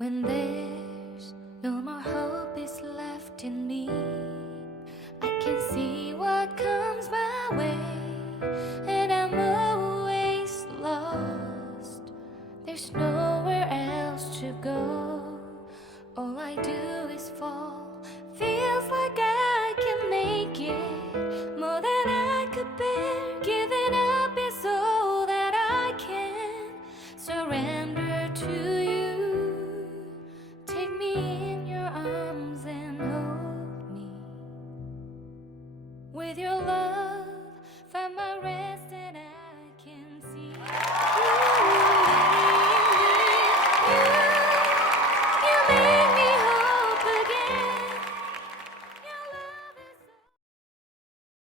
When there's no more hope is left in me, I can see what comes my way, and I'm always lost. There's nowhere else to go.